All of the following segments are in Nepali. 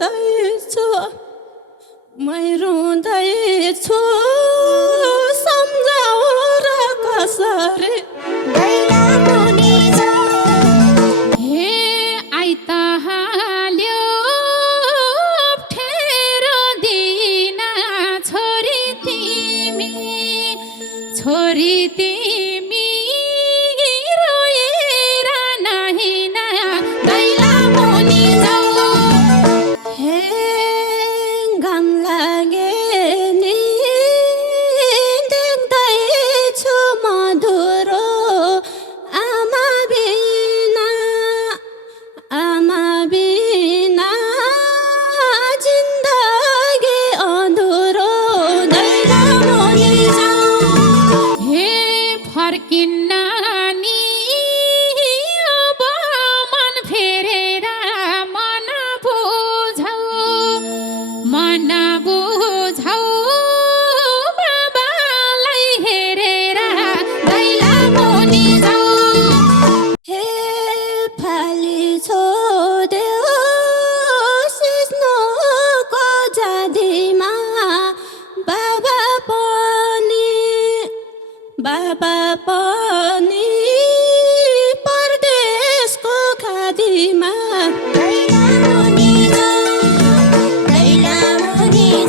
रुँदैछु मै रुँदैछु सम्झाउ र कसरी दैला मुनि जाऊ हे आइता हाल्यो अप्ठ्यारो दिन छोरी तिमी रोएर नहिन दैला मुनि जाऊ हे घाम लागे नि देख्दैछु मधुरो आमा बिना जिन्दगी अधुरो दैला मुनि जाऊ हे फर्किन्न नि अब मन फेरेर मन बुझौ बाबालाई हेरेर दैला मुनि जाऊ हे फाली छोड्यो सिस्नोको जादीमा बाबा पनि परदेशको खादीमा दैला मुनि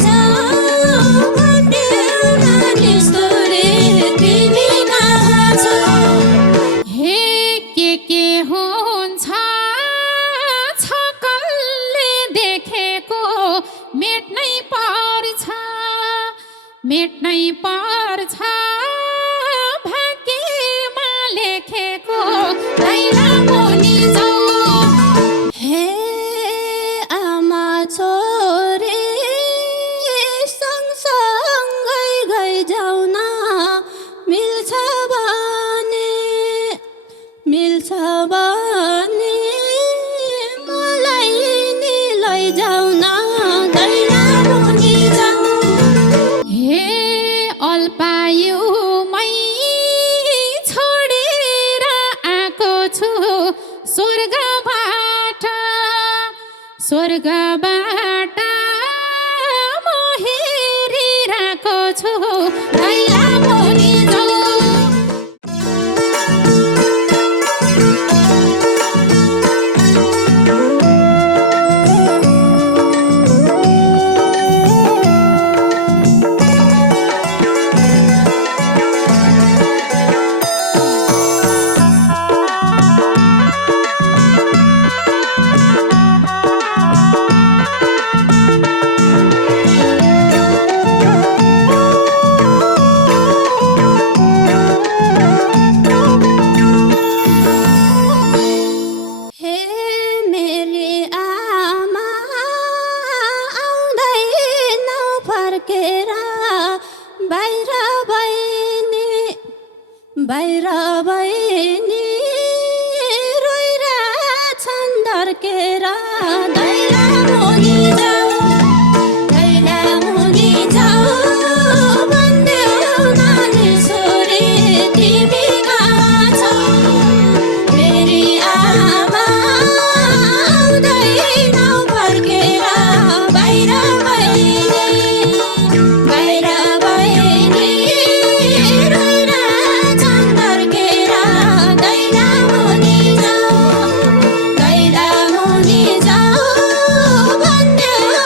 जाऊ भन्देऊ मानिस तोरे तिमी कहाँ छौ हे के हुन्छ छकलले देखेको मेट्नै पर्छ भाग्यमा लेखेको दैला मुनि जाऊ हे आमा छोरी सँगसँगै गइजाऊ न मिल्छ भने मलाई नि लैजाऊ न दैला मुनि जाऊ हे अल्पायुमै छोडेर आएको छु स्वर्गबाट म हेरिरहेको छु दैला मुनि जाऊ हे मेरी आमा आउँदैनौ फर्केर बाहिर बहिनी रोइरहेछन् धर्केर दैला मुनि जाऊ भन्देऊ मानिस छोरी तिमी कहाँ छौ मेरी आमा आउँदैनौ फर्केर बाहिर बहिनी रोइरहेछन् धर्केर दैला मुनि जाऊ भन्देऊ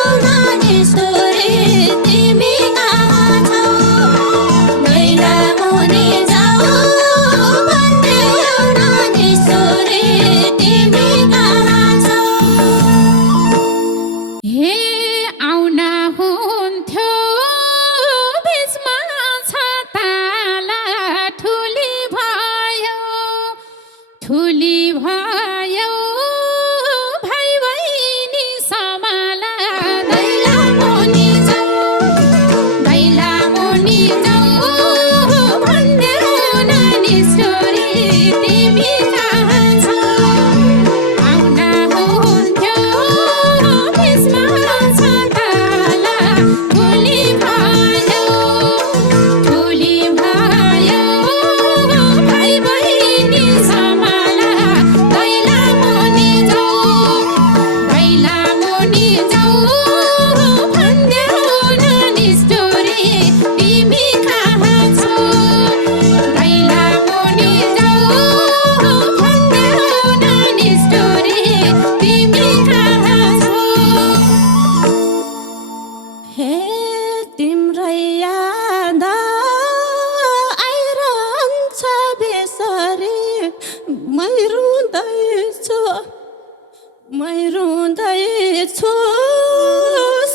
मै रुँदैछु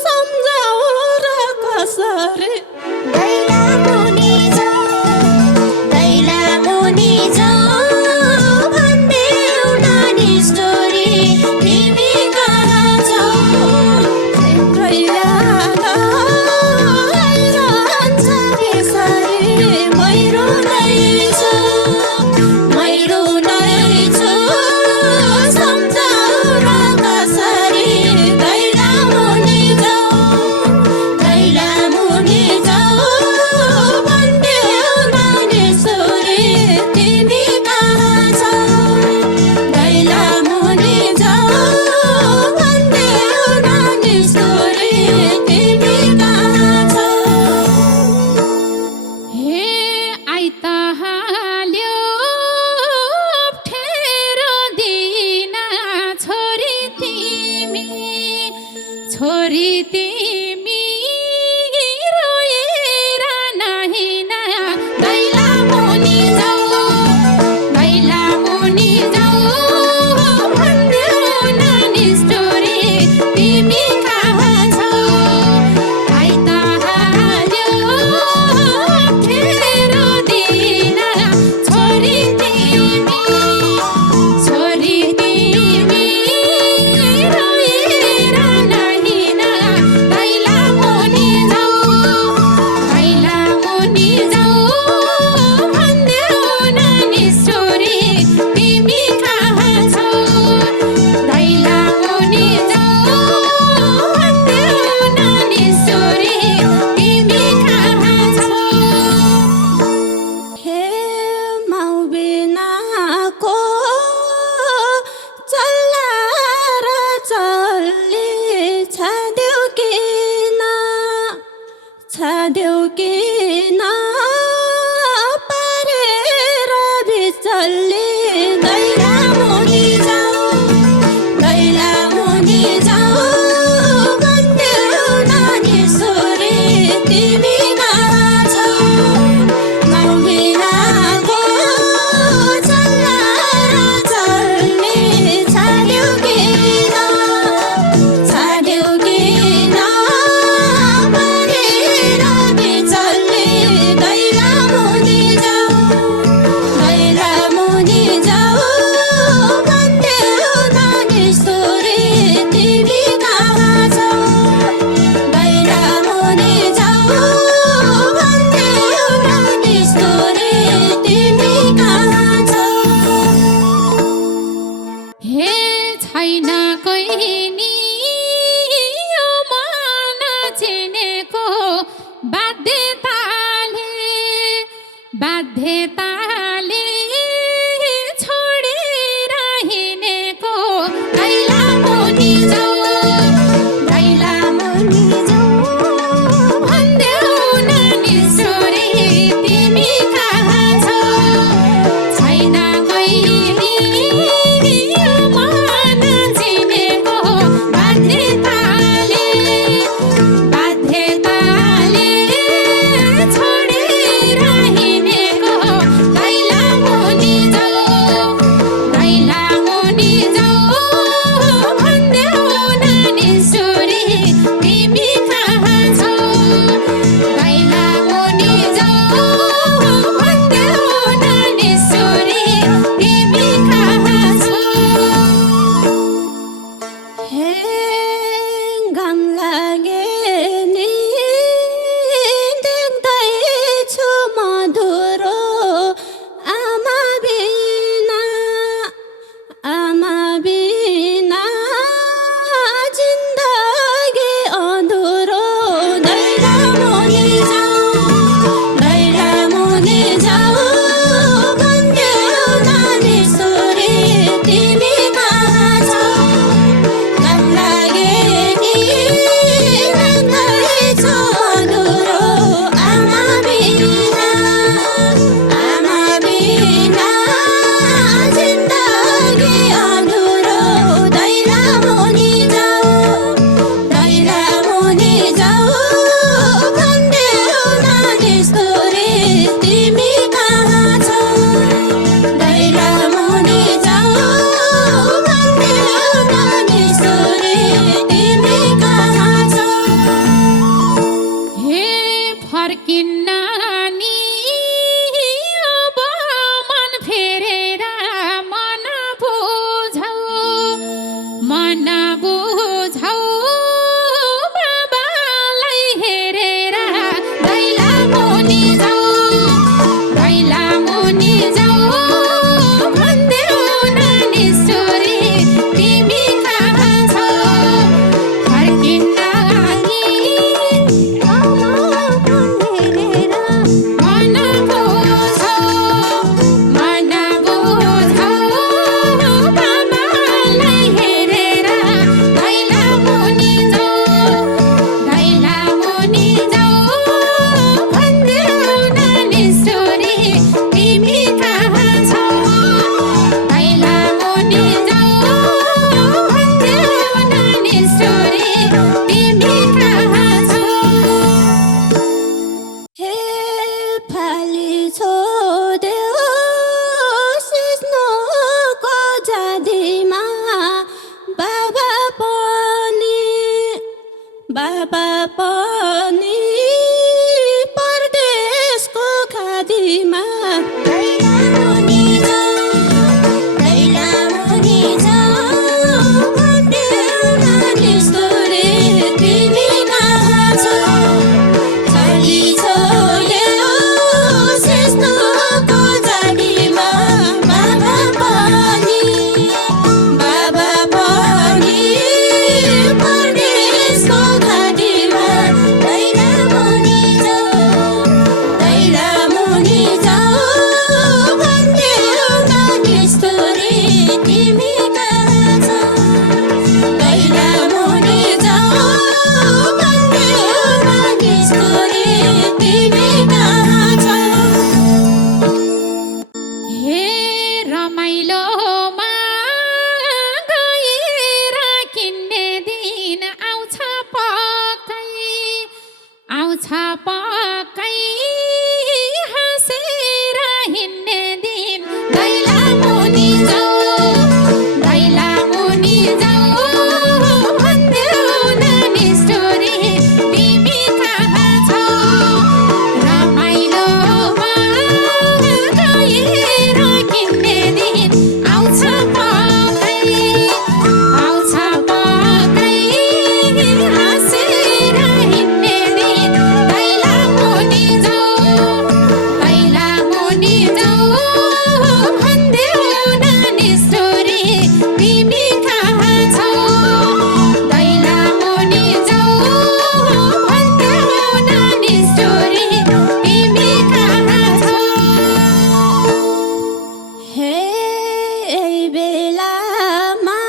सम्झाउ र कसरी दैला मुनि जाऊ भन्देऊ नानी स्टोरी तिमी कहाँ छौ तिम्रै याद आइरहन्छ बेसरी मै रुँदैछु सम्झाउ र कसरी दैला मुनि जाऊ भन्देऊ नानी स्टोरी तिमी कहाँ छौ दैला मुनि जाऊ भन्देऊ नानी स्टोरी तिमी कहाँ छौ हे आइता हाल्यो अप्ठ्यारो दिन छोरी तिमी रोएर नहिन दैला मुनि जाऊ भन्देऊ नानी स्टोरी तिमी कहाँ छौ आइता हाल्यो अप्ठ्यारो दिन छोरी तिमी रोएर नहिन दैला मुनि जाऊ भन्देऊ नानी स्टोरी तिमी कहाँ छौ दैला मुनि जाऊ भन्देऊ नानी स्टोरी तिमी कहाँ छौ हे माउ बिनाको चल्ला र चल्ली छाड्यौ किन पारेर बिचल्ली दैला मुनि जाऊ भन्देऊ नानी स्टोरी तिमी कहाँ छौ माउ बिनाको चल्ला र चल्ली छाड्यौ किन पारेर बिचल्ली दैला मुनि जाऊ भन्देऊ नानी स्टोरी तिमी कहाँ छौ दैला मुनि जाऊ भन्देऊ नानी स्टोरी तिमी कहाँ छौ हे छैन कोही नि यो मन चिनेको बाध्यताले छोडेर हिँडेको दैला मुनि जाऊ भन्देऊ नानी स्टोरी तिमी कहाँ छौ छैन कोही नि यो मन चिनेको मन बुझौ बाबालाई हेरेर दैला मुनि जाऊ दैला मुनि जाऊ भन्देऊ नानी छोरी तिमी कहाँ छौ फर्किन्न अघि मन बुझौ बाबालाई हेरेर दैला मुनि जाऊ दैला मुनि जाऊ भन्देऊ नानी छोरी तिमी कहाँ छौ दैला मुनि जाऊ भन्देऊ नानी छोरी तिमी कहाँ छौ हे फाली छोड्यो सिस्नोको जादीमा बाबा पनि परदेशको खादीमा दैला मुनि जाऊ भन्देऊ नानी छोरी तिमी कहाँ छौ छली छोड्यो सिस्नोको जादीमा बाबा पनि परदेशको घाटीमा दैला मुनि जाऊ भन्देऊ नानी छोरी तिमी कहाँ छौ दैला मुनि जाऊ भन्देऊ नानी छोरी तिमी कहाँ छौ हे रमाइलोमा गएर किन्ने दिन आउँछ पक्कै हाँसेर हिँड्ने दिन दैला मुनि जाऊ भन्देऊ नानी छोरी तिमी कहाँ छौ रमाइलोमा गएर किन्ने दिन आउँछ पक्कै हाँसेर हिँड्ने दिन दैला मुनि जाऊ भन्देऊ नानी छोरी तिमी कहाँ छौ दैला मुनि जाऊ भन्देऊ नानी छोरी तिमी कहाँ छौ हे बेलामा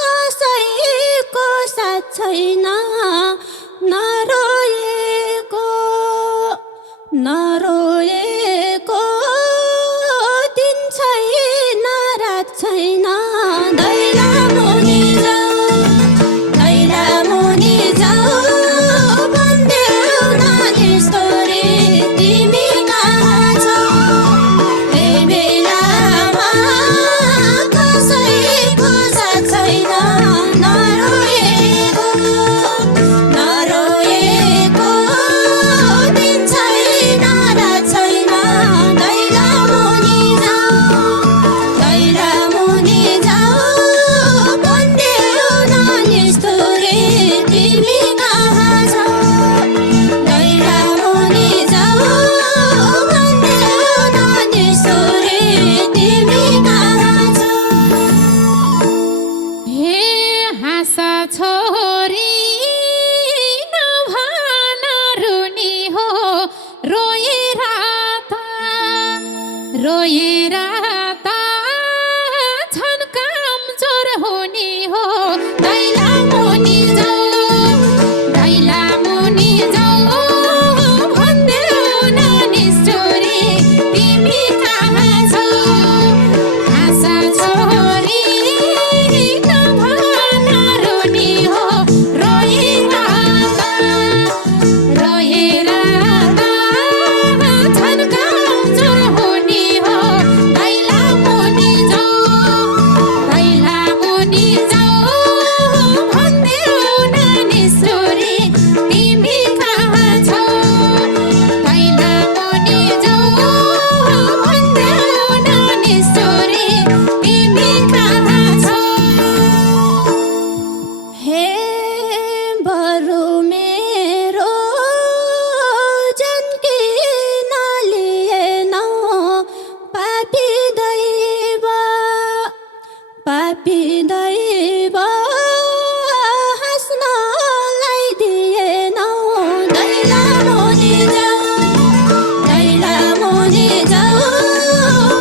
कसैको साथ छैन नरोएको दिन छैन रात छैन दैला मुनि जाऊ भन्देऊ नानी छोरी तिमी कहाँ छौ हे बेलामा कसैको साथ छैन नरोएको पापी दैव हाँस्नलाई दिएनौ दैला मुनि जाऊ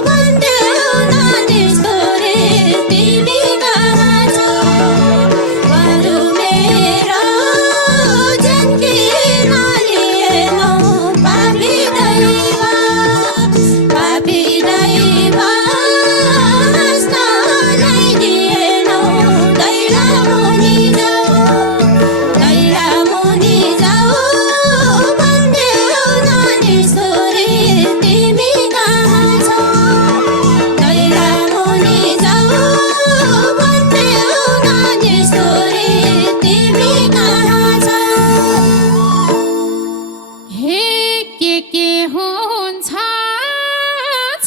भन्देऊ नानिस्तोरी तिमी कहाँ छौ बरु मेरो ज्यान किन लिएनौ पापी दैव हाँस्नलाई दिएनौ दैला मुनि जाऊ भन्देऊ नानिस्तोरी तिमी कहाँ छौ दैला मुनि जाऊ भन्देऊ नानिस्तोरी तिमी कहाँ छौ हे के हुन्छ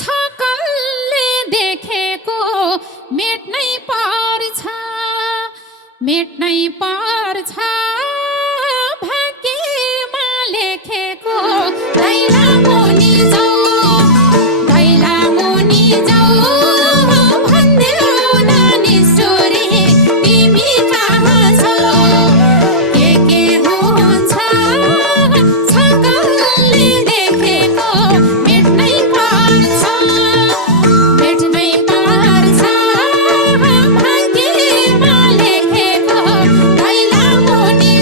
छकलले देखेको मेट्नै पर्छ भाग्यमा लेखेको दैला मुनि जाऊ भन्देऊ नानिस्तोरी तिमी कहाँ छौ के हुन्छ छकलले देखेको मेट्नै पर्छ भाग्यमा लेखेको दैला मुनि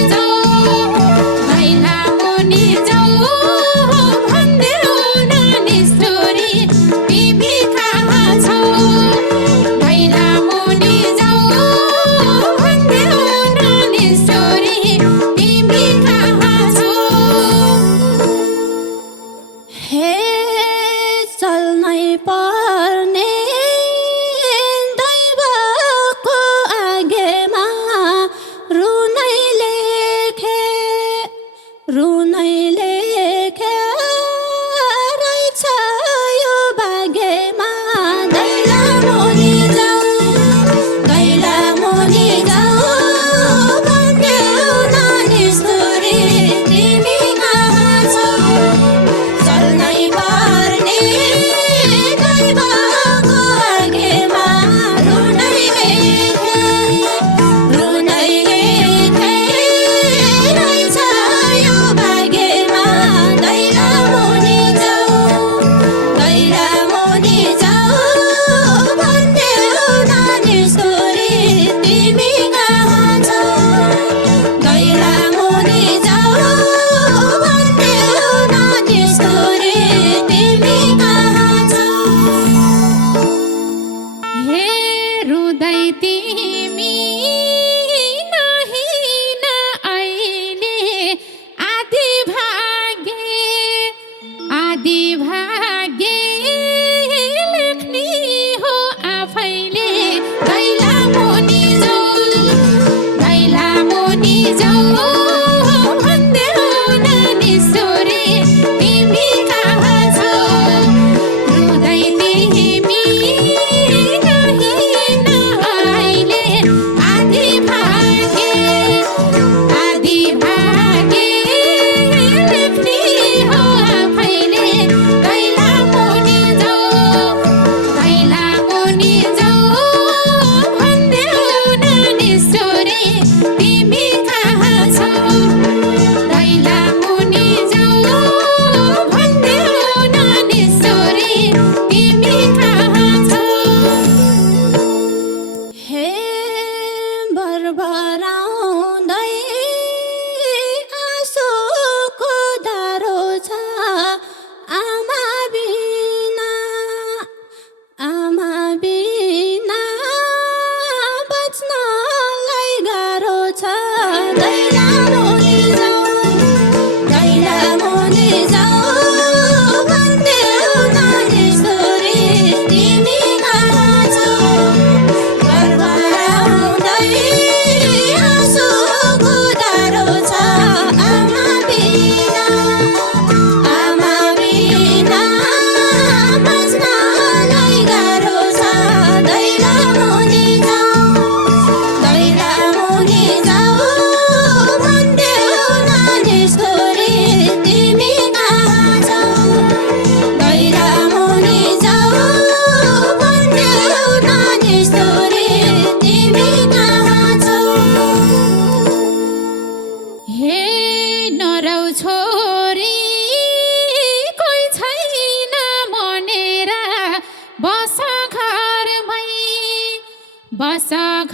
जाऊ भन्देऊ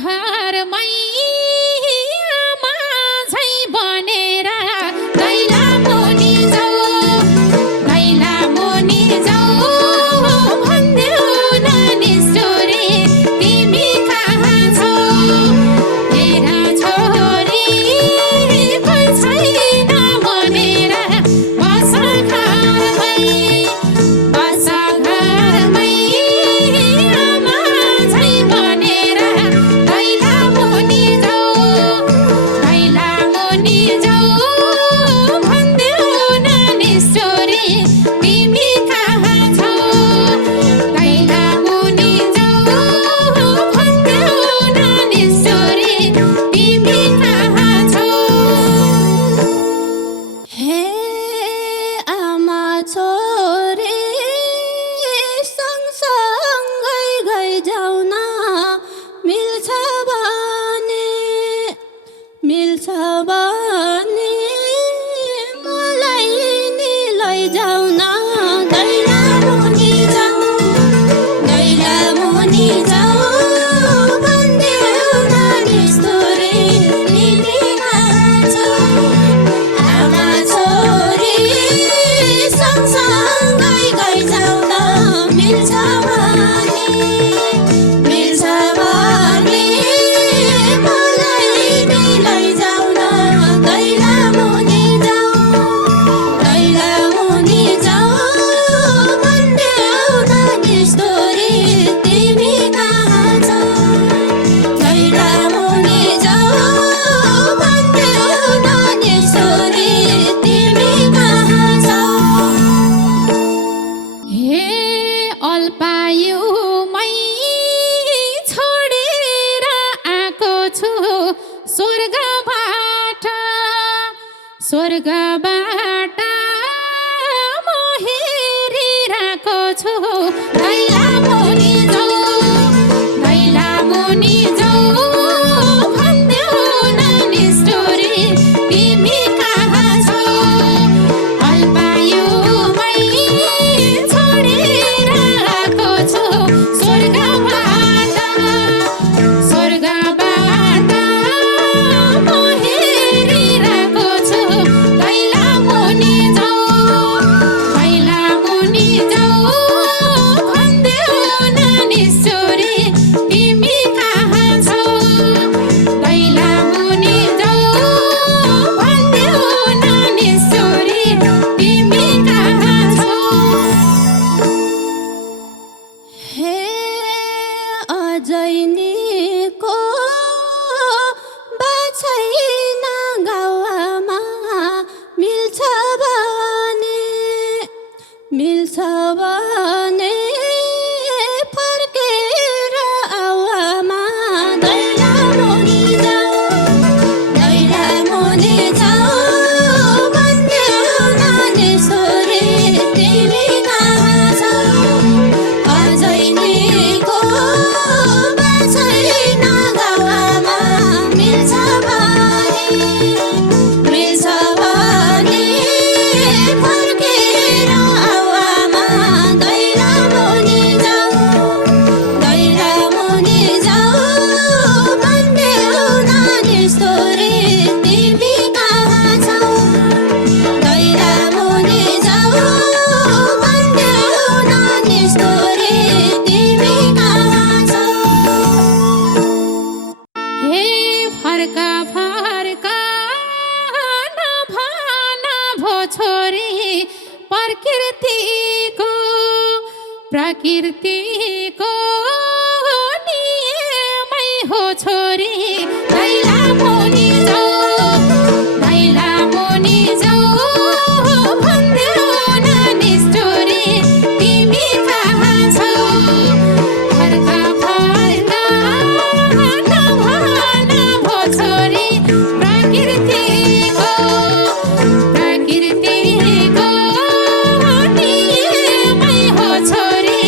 घरमै आमा झै बनेर दैला मुनि जाऊ भन्देऊ न निष्ठुरी तिमी कहाँ छौ हेर छोरी कोही छैन भनेर बस घरमै आमा झै बनेर दैला मुनि जाऊ भन्देऊ न निष्ठुरी तिमी कहाँ छौ दैला मुनि जाऊ भन्देऊ न निष्ठुरी तिमी कहाँ छौ हे आमा छोरी सँगसँगै गइजाऊ न मिल्छ भने मलाई नि लैजाऊ न दैला मुनि जाऊ भन्देऊ न निष्ठुरी तिमी कहाँ छौ आमा छोरी सँगसँगै गइजाऊ न मिल्छ भने मलाई नि लैजाऊ न दैला मुनि जाऊ भन्देऊ न निष्ठुरी तिमी कहाँ छौ दैला मुनि जाऊ भन्देऊ न निष्ठुरी तिमी कहाँ छौ हे अल्पायुमै छोडेर आएको छु स्वर्गबाट म हेरिरहेको छु दैला मुनि जाऊ भन्देऊ न निष्ठुरी तिमी कहाँ छौ अल्पायुमै छोडेर आएको छु स्वर्गबाट म हेरिरहेको छु दैला मुनि जाऊ भन्देऊ न निष्ठुरी तिमी कहाँ छौ दैला मुनि जाऊ भन्देऊ न निष्ठुरी तिमी कहाँ छौ हे अझै निको बाछैन गाउँमा मिल्छ भने फर्केर आउमा दैला मुनि जाऊ भन्देऊ न निष्ठुरी तिमी कहाँ छौ अझै निको बाछैन गाउँमा मिल्छ भने फर्केर आउमा दैला मुनि जाऊ भन्देऊ न निष्ठुरी तिमी कहाँ छौ दैला मुनि जाऊ भन्देऊ न निष्ठुरी तिमी कहाँ छौ हे फर्का नभन भो छोरी प्रकृतिको नियमै हो छोरी दैला मुनि जाऊ भन्देऊ न निष्ठुरी तिमी कहाँ छौ फर्का नभन भो छोरी प्रकृतिको नियमै हो छोरी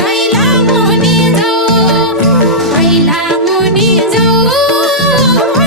दैला मुनि जाऊ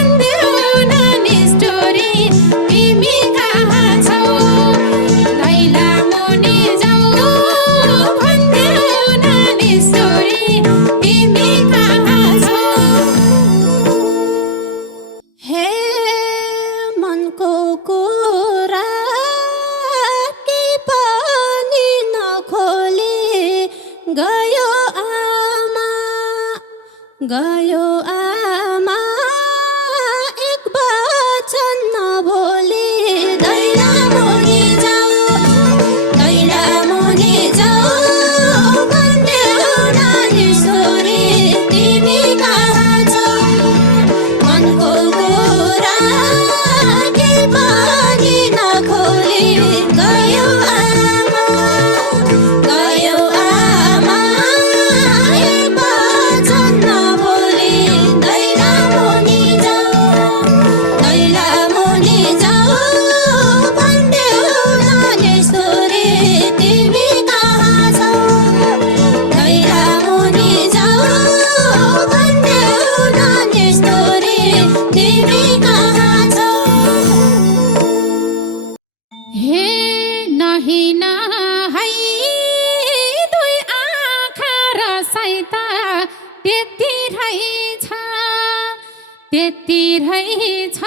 त्यति रहेछ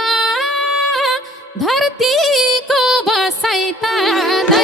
धरतीको बसाइ त